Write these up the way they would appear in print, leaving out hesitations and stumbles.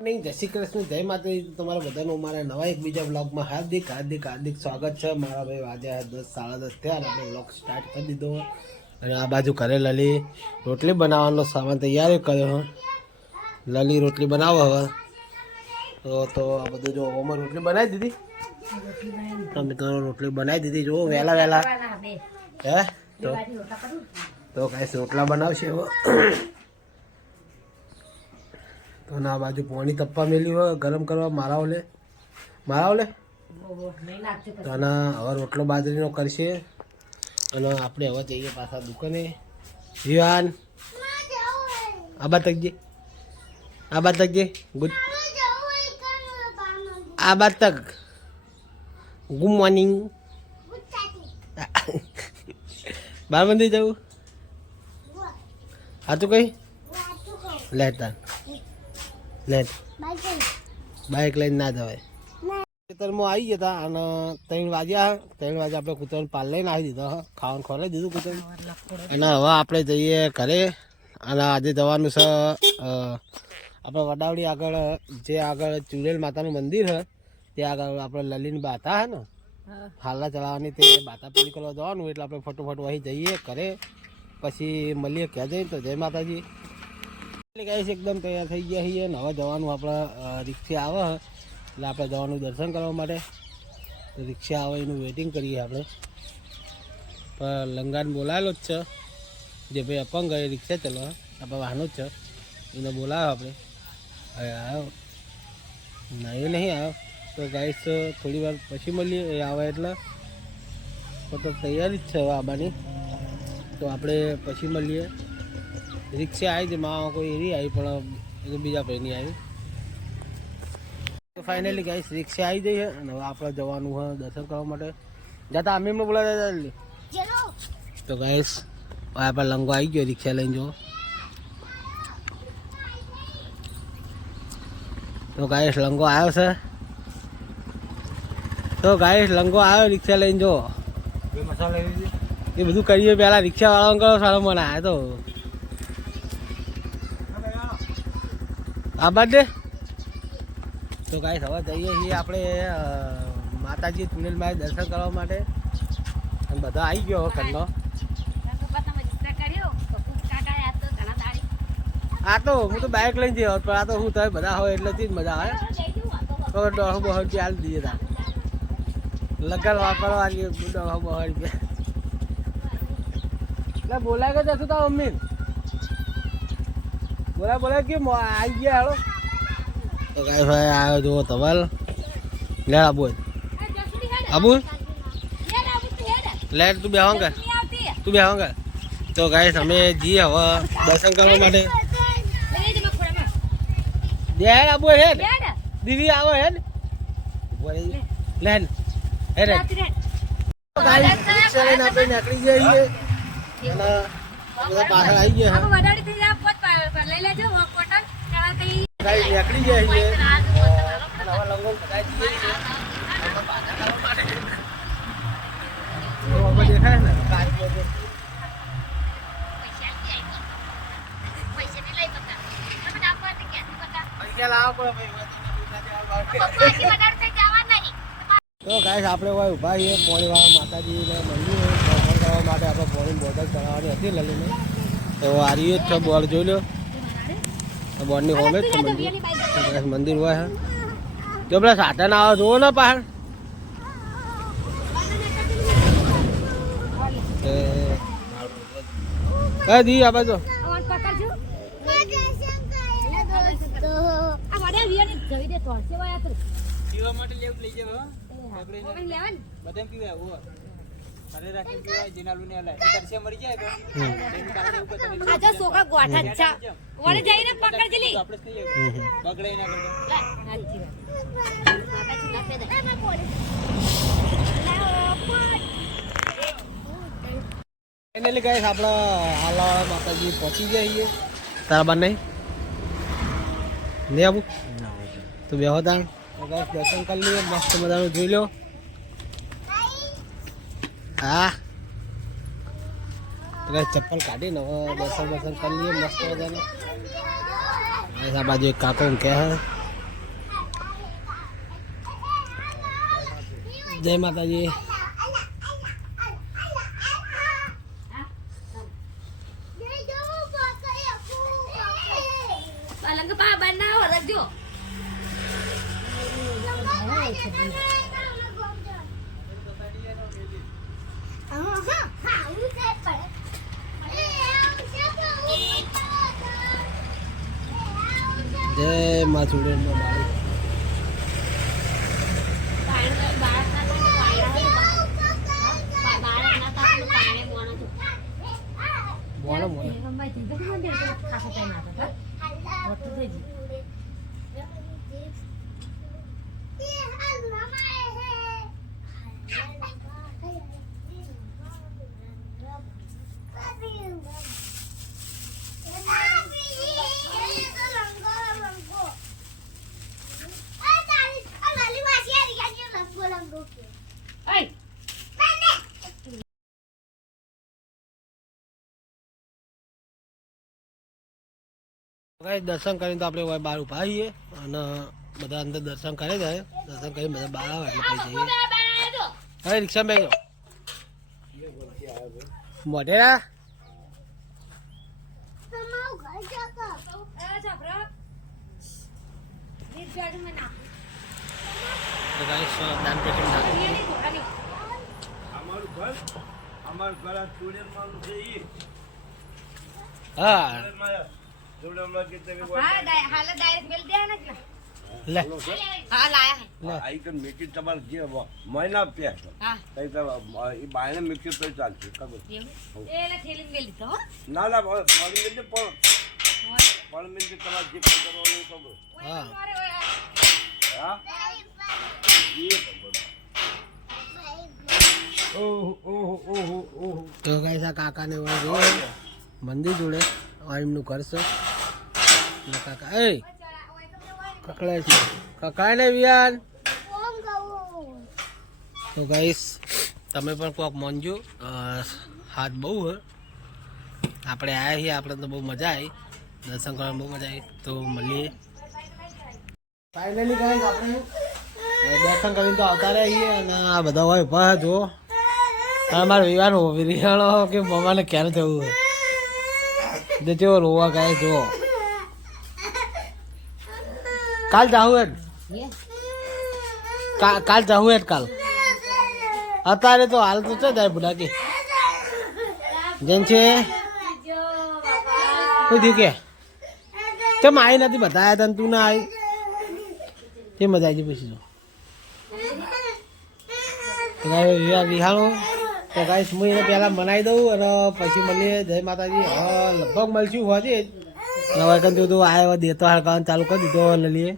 નહીં, જય શ્રી કૃષ્ણ, જય માતાજી. તમારા બધાનું અમારા નવા એક બીજા બ્લોગમાં હાર્દિક હાર્દિક હાર્દિક સ્વાગત છે. મારા ભાઈ વાજે 10 સાડા 10 થયા આપણે બ્લોગ સ્ટાર્ટ કરી દીધો. અને આ બાજુ ઘરે લલી રોટલી બનાવવાનો સામાન તૈયાર કર્યો. લલી રોટલી બનાવો હવે તો આ બધું જો ઓમાં રોટલી બનાવી દીધી. તમે તો રોટલી બનાવી દીધી જો વહેલા વહેલા હે તો કાંઈ રોટલા બનાવશે હવે. તો ના બાજુ પાણી તપ્પા મેલી હોય ગરમ કરવા મારા ઓલે તો આના હવે રોટલો બાજરીનો કરશે. અને આપણે હવે જઈએ પાછા દુકાને. વિવાન આબા તકજે ગુડ આબા તક ગુડ મોર્નિંગ. બાર મંદિર જવું હા તું કઈ લેતા લે બાઇક લઈને ના જવાય. ખેતરમાં આવી ગયા હતા અને 3 વાગે આપણે કૂતરાને પાલ લઈને આવી દીધો. ખાવાનું ખવડાવી દીધું કૂતરાને. અને હવે આપણે જઈએ ઘરે. અને આજે જવાનું છે આપણે વડાવડી આગળ જે આગળ ચુડેલ માતાનું મંદિર છે ત્યાં આગળ આપણે લલીની બાતા હે ને હાલના ચલાવવાની તે બાતા પૂરી કરવા જવાનું. એટલે આપણે ફટોફટ વહી જઈએ ઘરે પછી મળીએ ક્યાં જઈએ. તો જય માતાજી. ગાઈસ એકદમ તૈયાર થઈ ગયા છીએ ને હવે જવાનું આપણે રિક્ષા આવે એટલે આપણે જવાનું દર્શન કરવા માટે. તો રિક્ષા આવે એનું વેઇટિંગ કરીએ આપણે. પણ લંગાને બોલાવેલો જ છે જે ભાઈ અપંગ ગયે રિક્ષા ચલાવવા આપણે વાહનો જ છે એને બોલાવ્યો આપણે. હવે આવ્યો ના એ નહીં આવ્યો તો ગાઈસ થોડી વાર પછી મળીએ. એ આવે એટલે તો તૈયારી જ છે હવે આવવાની. તો આપણે પછી મળીએ. રિક્ષા આવી છે માં કોઈ એરી આવી પણ એ તો બીજા ભાઈની આવી. તો ફાઇનલી ગાઈસ રિક્ષા આવી જઈએ અને હવે આપણે જવાનું હોય દર્શન કરવા માટે. જતા અમે એમને બોલાવ્યા તો ગાઈસ આપણે લંગો આવી ગયો રિક્ષા લઈને જો. તો ગાઈસ લંગો આવ્યો છે. તો ગાઈસ લંગો આવ્યો રિક્ષા લઈને જો. એ બધું કરીએ પહેલાં રિક્ષાવાળાને કરો સારો મને આવ્યો તો આ બાદ તો ગાઈસ હવે જઈએ છીએ આપણે માતાજી ચુનેલમાં દર્શન કરવા માટે. અને બધા આવી ગયો ખંડો. આ તો હું તો બાઇક લઈને જઈ પણ આ તો હું તમે બધા હોય એટલે જ મજા આવે. તો 10 રૂપિયા હાલ દઈએ તા લગન વાપરવાની 10 રૂપિયા એટલે બોલાય કે જશું તા મમ્મી બોલા કે આવી ગયા હાલો. તો ગાય ભાઈ આવ્યો જુઓ તવલ લે આબુ લેટ તું બેહવા કર. તો ગાય અમે જઈએ હવે દર્શન કરવા માટે. દેડ આબુ હેડ દીદી આવો હેડ લેન હેડ રિક્ષા લઈને આપણે નીકળી જઈએ. અને બધા પાછળ આવી ગયા નીકળી જાય છે. લંગો બધા જઈએ દેખાય ને પૈસા લાવો તો ગાઈસ આપણે હોય ઊભા છીએ પોણીવાળા માતાજીને મંદિર દર્શન કરવા માટે. આપણે પોણી બોટલ ચડાવવાની હતી લલીને તો આરી જ છે. બોર્ડ જોઈ લો બોર્ડની હોમે જ છે મંદિર હોય હે. જો પેલા સાધન આવે જોવો ને પહાડ દી આ બાજુ ફાઇનલી ગાઈસ આપણે હાલ માતાજી પહોંચી ગયા છીએ. તારા બાર નહીં આવું તું બેહો તાણ. દર્શન કરી લઈએ મસ્ત મજાનું જોઈ લો. હા ચપ્પલ કાઢીને હવે દર્શન કરી લઈએ મસ્ત મજાનું. આ બાજુ એક કાકો કે જય માતાજી. જય માં ચૂડેલમાં દર્શન કરીને તો આપણે બહાર ઉભા આવીએ અને બધા અંદર દર્શન કરે જાય. દર્શન કરીને બધા બહાર આવે એટલે પછી જઈએ. હવે રિક્ષા બેસો મોઢેરા. હા તો ગાઈસ આ કાકાને મંદિર જોડે એમનું ઘર છે. કાકા એ કકડાય છે, કકડાય ને વિયાન. તો ગાઈસ તમે પણ કોક માનજો. હાથ બહુ હે. આપણે આવ્યા છીએ, આપણે તો બહુ મજા આવી. દર્શન કરવાની બહુ મજા આવી. તો મળીએ ફાઇનલી ગાઈસ. આપણે દર્શન કરીને તો આવતા રહ્યા છીએ અને આ બધા હોય ઉભા જો. મારે વિવાન વિરિયાણો કે મમ્માને ક્યારે થયું હોય જો રોવા ગાય જો. કાલ જાવું કાલ જાવું કાલ. અત્યારે તો હાલ તો છે જાય બુડા કે જેમ છે શું થયું કે ચમ આવી નથી બતાવ્યા તને તું ના આવી તે મજા આવી પછી વિહાણું. તો ગાઈસ હું એને પહેલાં મનાવી દઉં અને પછી મળીએ. જય માતાજી. હા લગભગ મળશું હોજે જ નવા કંઈ તું આવ્યો દેતો હળગાવાનું ચાલુ કરી દીધો લલીએ.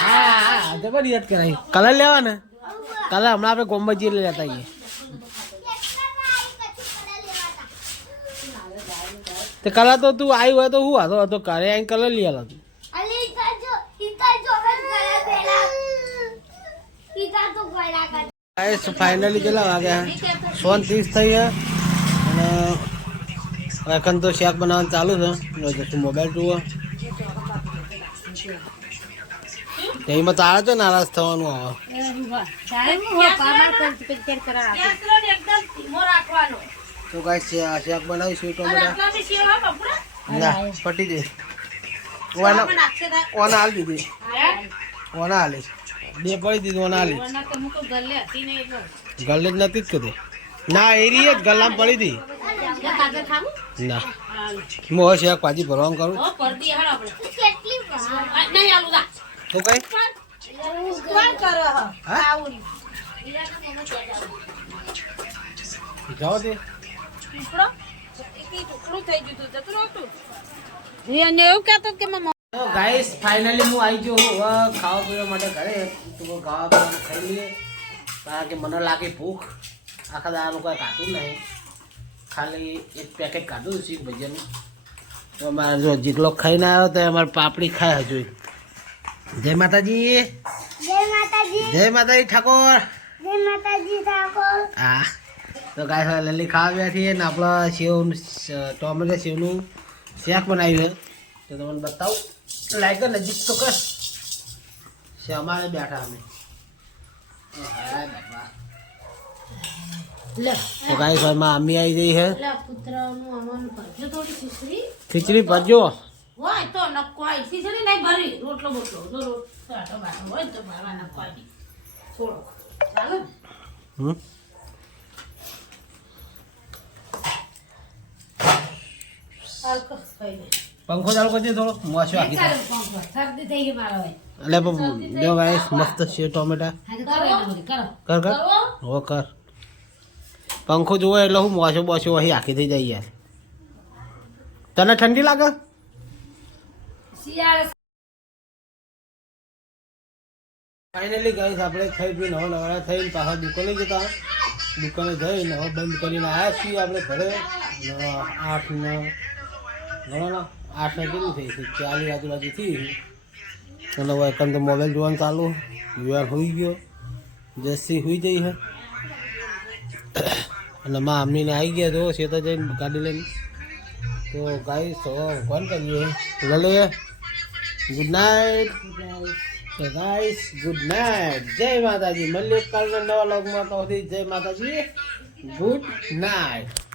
હા જબર યાદ કરાવી. કલર લેવા ને કલર હમણાં આપણે ગોમબજી લેતા આવીએ. તો કલર તો તું આવી હોય તો હું હતો ઘરે આવીને કલર લઈ આલો તું. ફાઇનલી કેટલા વાગ્યા 1:30 થઈ અને এখন તો શાક બનાવવાનું ચાલુ છે. મોબાઈલ જુઓ એમાં તારે તો નારાજ થવાનું આવે. તો કાંઈ શાક બનાવીશું ટોમેટા ના પટી દે. ઓના હાલ દીધી ઓના હાલી બે પડી દીધું ઓના હાલી ગલ્લે જ નથી જ કદી ના એરી જ ગલ્લામાં પડી હતી ના. હું હવે શાક ભાજી ભરવાનું કરું તો કઈ જાઓ દે. ગાઈસ ફાઇનલી હું આવી ગયો હવે ખાવા પીવા માટે ઘરે. તો ખાવા પીવાનું ખાઈ લઈએ કારણ કે મને લાગે ભૂખ. આખા દાવાનું કોઈ કાઢું નહીં, ખાલી એક પેકેટ કાઢું શીખ ભજીયાનું. તો અમારે જો જીગલો ખાઈને આવ્યો તો અમારે પાપડી ખાય હજુ. જય માતાજી. જય માતાજી. જય માતાજી ઠાકોર. જય માતાજી ઠાકોર. હા તો ગાય લલી ખાવા ગયા છીએ ને આપણા સેવ ટોમેટો સેવનું શેક બનાવ્યું છે તો તમને બતાવું લાઈક નજીક તો કર અમારે બેઠા અમે તો ગાય ઘરમાં અમ્મી આવી ગઈ છે ખીચડી ભરજો હોય તો નકવાઈ ખીચડી નહીં ભરી રોટલો બોટલો જો રોટલો બાટો હોય તો ભરવા નકવાઈ થોડો ચાલો પંખો ચાલુ કરજે થોડો મોસો આખી શરદી થઈ ગઈ મારા હોય એટલે જો ગાઈસ મસ્ત છે ટોમેટા કર કર હો કર પંખો જોવો એટલે હું મોસો બોસો અહીં આખી થઈ જાય યાર તને ઠંડી લાગે ફાઇનલી ગાઈસ આપણે ખાઈ પીને હવે નવરા થઈને પાછા દુકાને જતા દુકાને જઈને હવે બંધ કરીને આવ્યા છીએ આપણે ઘરે 8 ને ઘણા 8 ને કેટલું થઈ છે 40 આજુબાજુ થઈ એટલે હવે એકંદ મોબાઈલ જોવાનું ચાલુ વિવાહ હોઈ ગયો જસ્સી હોઈ જઈ છે અને મા અમ્મીને આવી ગયા તો છે તો જઈને ગાડી લઈને તો ગાઈસ કોણ કરીએ લલે good night guys good night જય માતાજી મળીએ કાલના નવા લોગમાં તો જય માતાજી ગુડ નાઇટ